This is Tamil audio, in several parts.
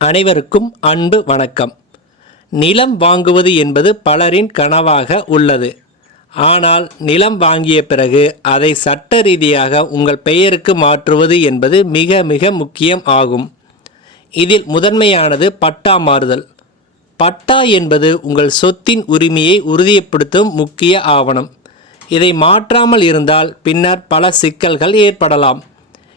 அனைவருக்கும் அன்பு வணக்கம். நிலம் வாங்குவது என்பது பலரின் கனவாக உள்ளது. ஆனால் நிலம் வாங்கிய பிறகு அதை சட்ட ரீதியாக உங்கள் பெயருக்கு மாற்றுவது என்பது மிக மிக முக்கியம் ஆகும். இதில் முதன்மையானது பட்டா மாறுதல். பட்டா என்பது உங்கள் சொத்தின் உரிமையை உறுதிப்படுத்தும் முக்கிய ஆவணம். இதை மாற்றாமல் இருந்தால் பின்னர் பல சிக்கல்கள் ஏற்படலாம்.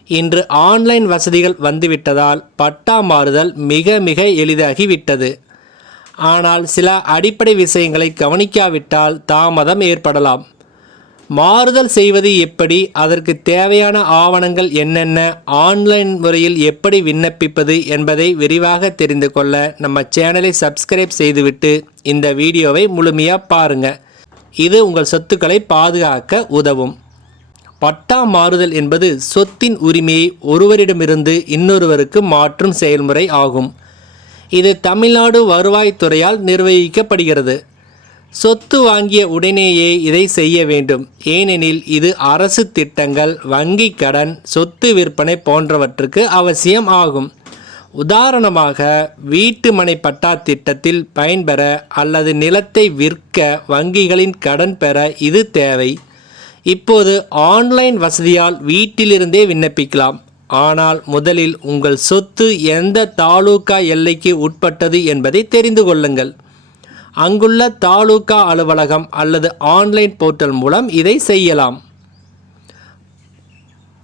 இன்று ஆன்லைன் வசதிகள் வந்துவிட்டதால் பட்டா மாறுதல் மிக மிக எளிதாகிவிட்டது. ஆனால் சில அடிப்படை விஷயங்களை கவனிக்காவிட்டால் தாமதம் ஏற்படலாம். மாறுதல் செய்வது எப்படி, அதற்கு தேவையான ஆவணங்கள் என்னென்ன, ஆன்லைன் முறையில் எப்படி விண்ணப்பிப்பது என்பதை விரிவாக தெரிந்து கொள்ள நம்ம சேனலை சப்ஸ்கிரைப் செய்துவிட்டு இந்த வீடியோவை முழுமையாக பாருங்கள். இது உங்கள் சொத்துக்களை பாதுகாக்க உதவும். பட்டா மாறுதல் என்பது சொத்தின் உரிமையை ஒருவரிடமிருந்து இன்னொருவருக்கு மாற்றும் செயல்முறை ஆகும். இது தமிழ்நாடு வருவாய்த்துறையால் நிர்வகிக்கப்படுகிறது. சொத்து வாங்கிய உடனேயே இதை செய்ய வேண்டும். ஏனெனில் இது அரசு திட்டங்கள், வங்கி கடன், சொத்து விற்பனை போன்றவற்றுக்கு அவசியம் ஆகும். உதாரணமாக வீட்டு மனை பட்டா திட்டத்தில் பயன்பெற அல்லது நிலத்தை விற்க வங்கிகளின் கடன் பெற இது தேவை. இப்போது ஆன்லைன் வசதியால் வீட்டிலிருந்தே விண்ணப்பிக்கலாம். ஆனால் முதலில் உங்கள் சொத்து எந்த தாலுகா எல்லைக்கு உட்பட்டது என்பதை தெரிந்து கொள்ளுங்கள். அங்குள்ள தாலுகா அலுவலகம் அல்லது ஆன்லைன் போர்ட்டல் மூலம் இதை செய்யலாம்.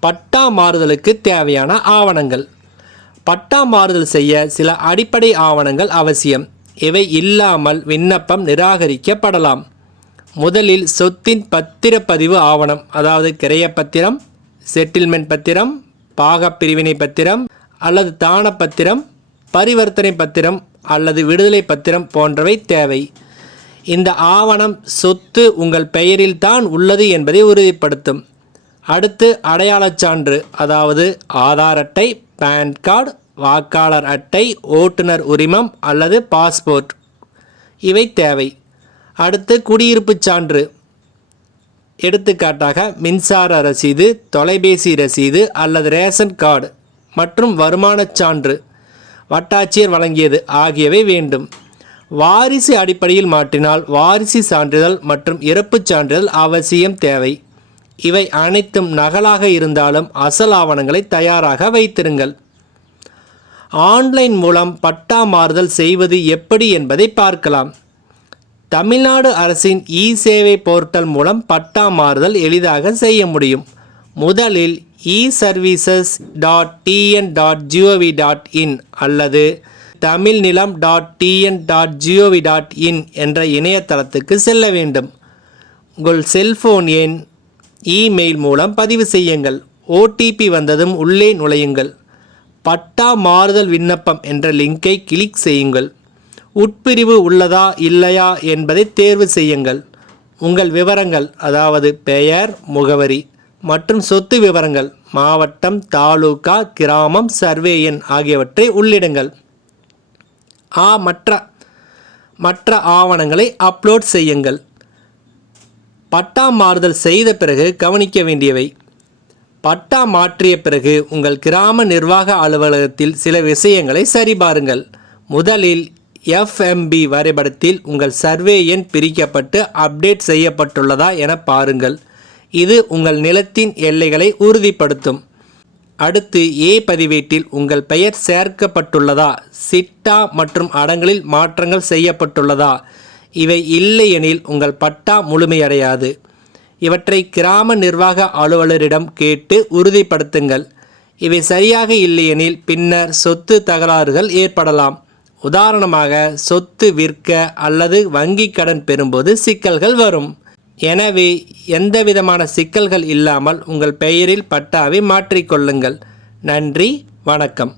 பட்டா மாறுதலுக்கு தேவையான ஆவணங்கள். பட்டா மாறுதல் செய்ய சில அடிப்படை ஆவணங்கள் அவசியம். இவை இல்லாமல் விண்ணப்பம் நிராகரிக்கப்படலாம். முதலில் சொத்தின் பத்திரப்பதிவு ஆவணம், அதாவது கிரயப்பத்திரம், செட்டில்மெண்ட் பத்திரம், பாகப்பிரிவினை பத்திரம் அல்லது தான பத்திரம், பரிவர்த்தனை பத்திரம் அல்லது விடுதலை பத்திரம் போன்றவை தேவை. இந்த ஆவணம் சொத்து உங்கள் பெயரில் தான் உள்ளது என்பதை உறுதிப்படுத்தும். அடுத்து அடையாளச் சான்று, அதாவது ஆதார் அட்டை, பேன் கார்டு, வாக்காளர் அட்டை, ஓட்டுநர் உரிமம் அல்லது பாஸ்போர்ட் இவை தேவை. அடுத்து குடியிருப்பு சான்று, எடுத்துக்காட்டாக மின்சார ரசீது, தொலைபேசி ரசீது அல்லது ரேஷன் கார்டு மற்றும் வருமானச் சான்று, வட்டாட்சியர் வழங்கியது ஆகியவை வேண்டும். வாரிசு அடிப்படையில் மாற்றினால் வாரிசு சான்றிதழ் மற்றும் இறப்புச் சான்றிதழ் அவசியம் தேவை. இவை அனைத்தும் நகலாக இருந்தாலும் அசல் ஆவணங்களை தயாராக வைத்திருங்கள். ஆன்லைன் மூலம் பட்டா மாறுதல் செய்வது எப்படி என்பதை பார்க்கலாம். தமிழ்நாடு அரசின் இ-சேவை போர்ட்டல் மூலம் பட்டா மாறுதல் எளிதாக செய்ய முடியும். முதலில் eservices.tn.gov.in அல்லது tamilnilam.tn.gov.in என்ற இணையதளத்துக்கு செல்ல வேண்டும். உங்கள் செல்போன் எண், இமெயில் மூலம் பதிவு செய்யுங்கள். ஓடிபி வந்ததும் உள்ளே நுழையுங்கள். பட்டா மாறுதல் விண்ணப்பம் என்ற லிங்கை கிளிக் செய்யுங்கள். உட்பிரிவு உள்ளதா இல்லையா என்பதை தேர்வு செய்யுங்கள். உங்கள் விவரங்கள், அதாவது பெயர், முகவரி மற்றும் சொத்து விவரங்கள், மாவட்டம், தாலுகா, கிராமம், சர்வே எண் ஆகியவற்றை உள்ளிடுங்கள். மற்ற ஆவணங்களை அப்லோட் செய்யுங்கள். பட்டா மாறுதல் செய்த பிறகு கவனிக்க வேண்டியவை. பட்டா மாற்றிய பிறகு உங்கள் கிராம நிர்வாக அலுவலகத்தில் சில விஷயங்களை சரிபாருங்கள். முதலில் FMB வரைபடத்தில் உங்கள் சர்வே எண் பிரிக்கப்பட்டு அப்டேட் செய்யப்பட்டுள்ளதா என பாருங்கள். இது உங்கள் நிலத்தின் எல்லைகளை உறுதிப்படுத்தும். அடுத்து A பதிவேட்டில் உங்கள் பெயர் சேர்க்கப்பட்டுள்ளதா, சிட்டா மற்றும் அடங்கலில் மாற்றங்கள் செய்யப்பட்டுள்ளதா. இவை இல்லையெனில் உங்கள் பட்டா முழுமையடையாது. இவற்றை கிராம நிர்வாக அலுவலரிடம் கேட்டு உறுதிப்படுத்துங்கள். இவை சரியாக இல்லையெனில் பின்னர் சொத்து தகராறுகள் ஏற்படலாம். உதாரணமாக சொத்து விற்க அல்லது வங்கி கடன் பெறும்போது சிக்கல்கள் வரும். எனவே எந்தவிதமான சிக்கல்கள் இல்லாமல் உங்கள் பெயரில் பட்டாவை மாற்றிக்கொள்ளுங்கள். நன்றி, வணக்கம்.